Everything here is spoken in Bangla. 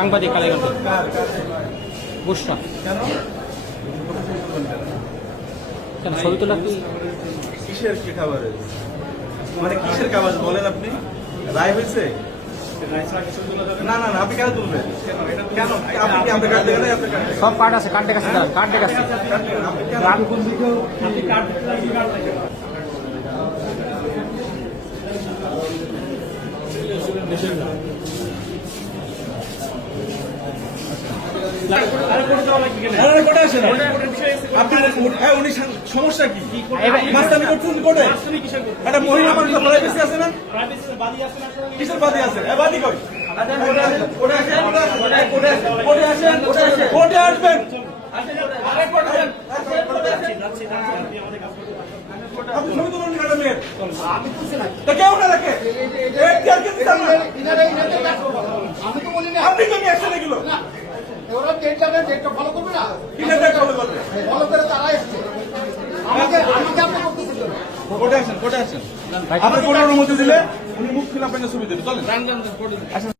সাংবাদিক কালীগঞ্জ বুসরা কেন ছবি তোলা কি কিসের কি খাবার মানে কিসের কাগজ বলেন আপনি রায় হয়েছে না না না আপনি কেন তুলবেন কেন আপনি কি আপনি কার্ড দেখেন আপনি সব কার্ড আছে কার্ডের কাছে দাঁড়ান কার্ডের কাছে আপনি কোন দিকে আপনি কার্ড সমস্যা কি মাস্তানি করছেন কোর্টে একটা মহিলা মানুষ প্রাইভেসি আছে না কিসের বাদী আছে বাদী কই কোর্টে আসবেন আপনি ছবি তুলুন ম্যাডামের কেউ না রাখে আপনি তো নিয়ে আসছেন এগুলো ওরা ডেট যাবে ডেটটা ফলো করবে না কি ডেট ফলো করবে ফলো করে তারা এসছে আমাকে আপনি করতেছেন কোর্টে আসেন আপনি কোর্টের অনুমতি দিলে উনি মুখ খিলাফ ছবি দেবে চলেন